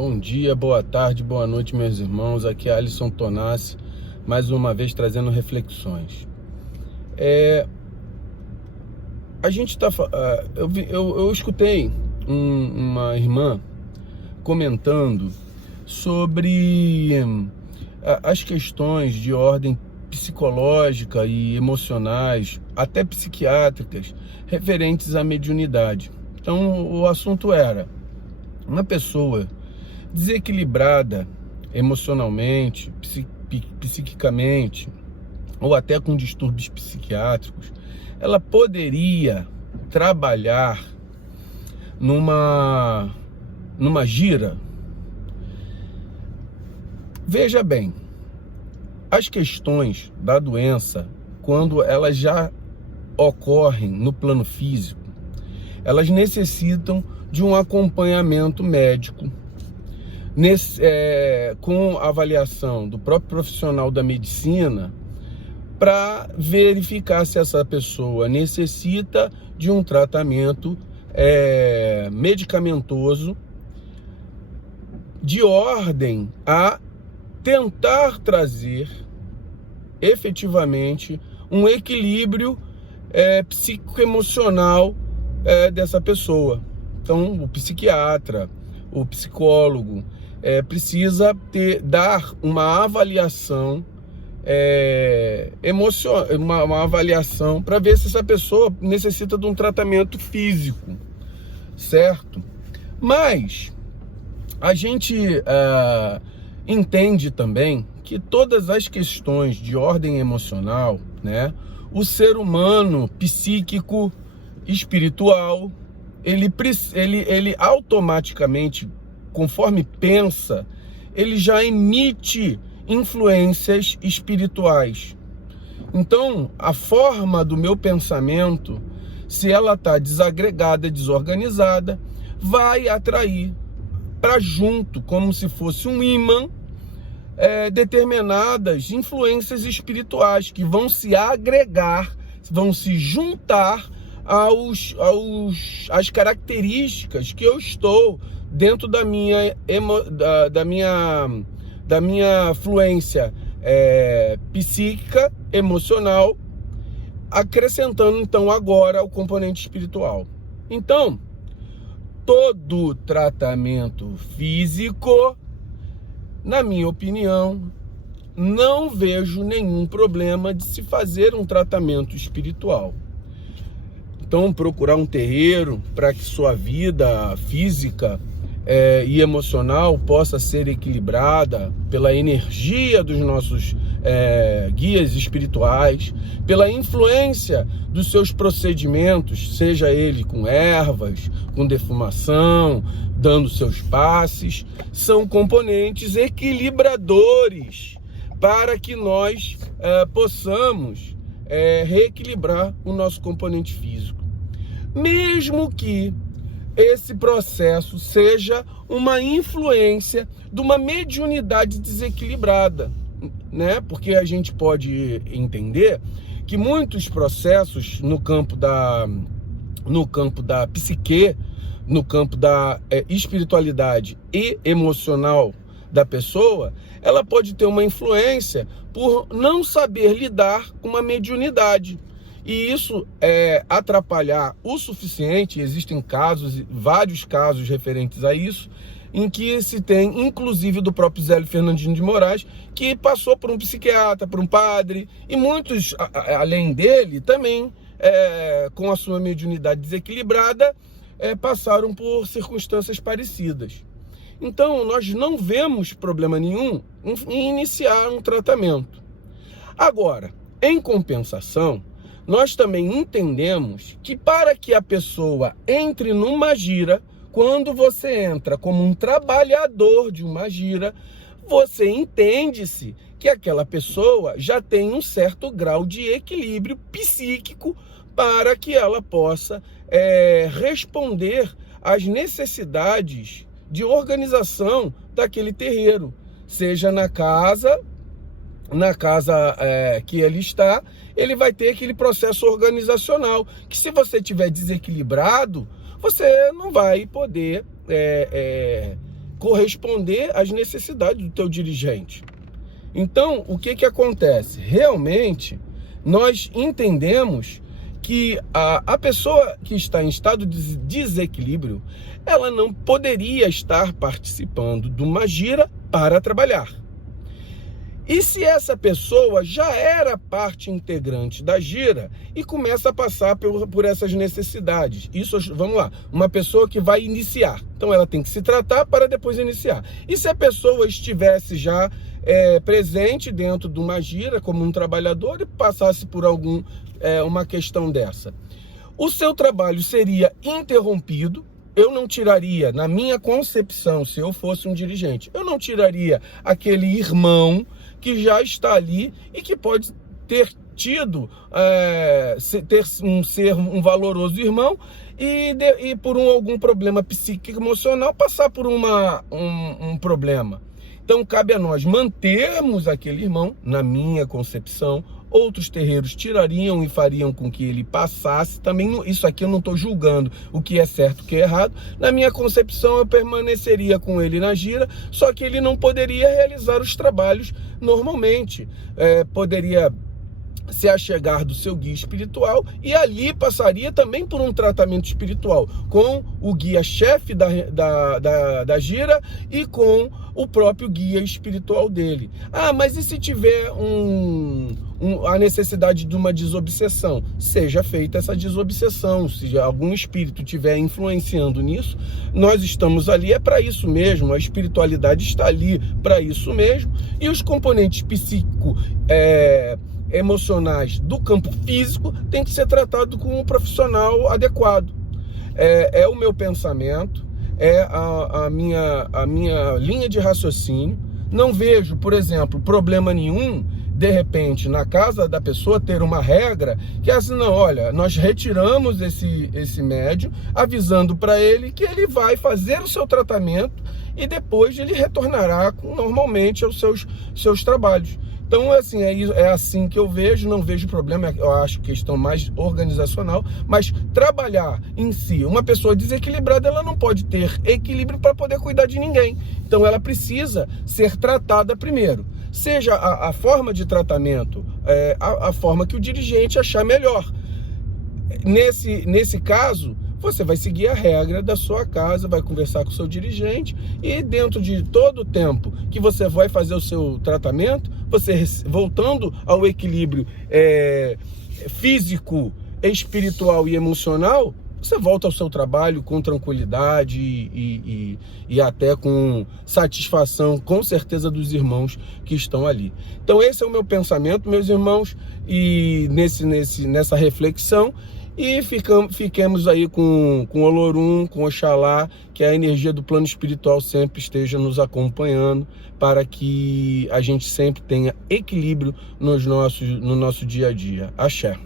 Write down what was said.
Bom dia, boa tarde, boa noite, meus irmãos. Aqui é Alisson Tonassi, mais uma vez trazendo reflexões. A gente tá, eu escutei uma irmã comentando sobre as questões de ordem psicológica e emocionais, até psiquiátricas, referentes à mediunidade. Então, o assunto era: uma pessoa desequilibrada emocionalmente, psiquicamente, ou até com distúrbios psiquiátricos, ela poderia trabalhar numa gira? Veja bem, as questões da doença, quando elas já ocorrem no plano físico, elas necessitam de um acompanhamento médico, com avaliação do próprio profissional da medicina, para verificar se essa pessoa necessita de um tratamento medicamentoso de ordem a tentar trazer efetivamente um equilíbrio psicoemocional dessa pessoa. Então, o psiquiatra, o psicólogo precisa dar uma avaliação uma avaliação para ver se essa pessoa necessita de um tratamento físico, certo? Mas a gente entende também que todas as questões de ordem emocional, né, o ser humano psíquico, espiritual, ele automaticamente, conforme pensa, ele já emite influências espirituais. Então, a forma do meu pensamento, se ela está desagregada, desorganizada, vai atrair para junto, como se fosse um ímã, determinadas influências espirituais que vão se agregar, vão se juntar às características que eu estou dentro da minha fluência psíquica, emocional, acrescentando então agora o componente espiritual. Então, todo tratamento físico, na minha opinião, não vejo nenhum problema de se fazer um tratamento espiritual. Então, procurar um terreiro para que sua vida física e emocional possa ser equilibrada pela energia dos nossos guias espirituais, pela influência dos seus procedimentos, seja ele com ervas, com defumação, dando seus passes, são componentes equilibradores para que nós possamos reequilibrar o nosso componente físico. Mesmo que esse processo seja uma influência de uma mediunidade desequilibrada, né? Porque a gente pode entender que muitos processos no campo da psique, no campo da espiritualidade e emocional da pessoa, ela pode ter uma influência por não saber lidar com uma mediunidade. E isso atrapalhar o suficiente. Existem casos, vários casos referentes a isso, em que se tem, inclusive do próprio Zélio Fernandinho de Moraes, que passou por um psiquiatra, por um padre, e muitos, além dele, também, com a sua mediunidade desequilibrada, passaram por circunstâncias parecidas. Então, nós não vemos problema nenhum em iniciar um tratamento. Agora, em compensação, nós também entendemos que para que a pessoa entre numa gira, quando você entra como um trabalhador de uma gira, você entende-se que aquela pessoa já tem um certo grau de equilíbrio psíquico para que ela possa responder às necessidades de organização daquele terreiro, seja na casa que ele está, ele vai ter aquele processo organizacional, que se você tiver desequilibrado, você não vai poder corresponder às necessidades do teu dirigente. Então, o que acontece? Realmente, nós entendemos que a pessoa que está em estado de desequilíbrio, ela não poderia estar participando de uma gira para trabalhar. E se essa pessoa já era parte integrante da gira e começa a passar por essas necessidades, isso, vamos lá, uma pessoa que vai iniciar, então ela tem que se tratar para depois iniciar. E se a pessoa estivesse já presente dentro de uma gira como um trabalhador e passasse por uma questão dessa, o seu trabalho seria interrompido. Eu não tiraria, na minha concepção, se eu fosse um dirigente, eu não tiraria aquele irmão que já está ali e que pode ter tido, ser um valoroso irmão e por algum problema psíquico emocional passar por um problema. Então cabe a nós mantermos aquele irmão, na minha concepção. Outros terreiros tirariam e fariam com que ele passasse. Também isso aqui eu não estou julgando o que é certo e o que é errado. Na minha concepção, eu permaneceria com ele na gira, só que ele não poderia realizar os trabalhos normalmente. Poderia se achegar do seu guia espiritual e ali passaria também por um tratamento espiritual com o guia-chefe da gira e com o próprio guia espiritual dele. Mas e se tiver a necessidade de uma desobsessão? Seja feita essa desobsessão. Se algum espírito estiver influenciando nisso, nós estamos ali, é para isso mesmo, a espiritualidade está ali para isso mesmo, e os componentes psíquicos emocionais do campo físico tem que ser tratado com um profissional adequado. É o meu pensamento, é a minha linha de raciocínio. Não vejo, por exemplo, problema nenhum, de repente, na casa da pessoa ter uma regra que é assim, não, olha, nós retiramos esse médium, avisando para ele que ele vai fazer o seu tratamento e depois ele retornará normalmente aos seus trabalhos. Então, assim, é assim que eu vejo, não vejo problema, eu acho questão mais organizacional, mas trabalhar em si, uma pessoa desequilibrada, ela não pode ter equilíbrio para poder cuidar de ninguém. Então, ela precisa ser tratada primeiro. Seja a forma de tratamento, a forma que o dirigente achar melhor. Nesse caso, você vai seguir a regra da sua casa, vai conversar com o seu dirigente e dentro de todo o tempo que você vai fazer o seu tratamento, você voltando ao equilíbrio físico, espiritual e emocional, você volta ao seu trabalho com tranquilidade e até com satisfação, com certeza, dos irmãos que estão ali. Então esse é o meu pensamento, meus irmãos, e nessa reflexão. E fiquemos aí com Olorum, com Oxalá, que a energia do plano espiritual sempre esteja nos acompanhando, para que a gente sempre tenha equilíbrio no nosso dia a dia. Axé.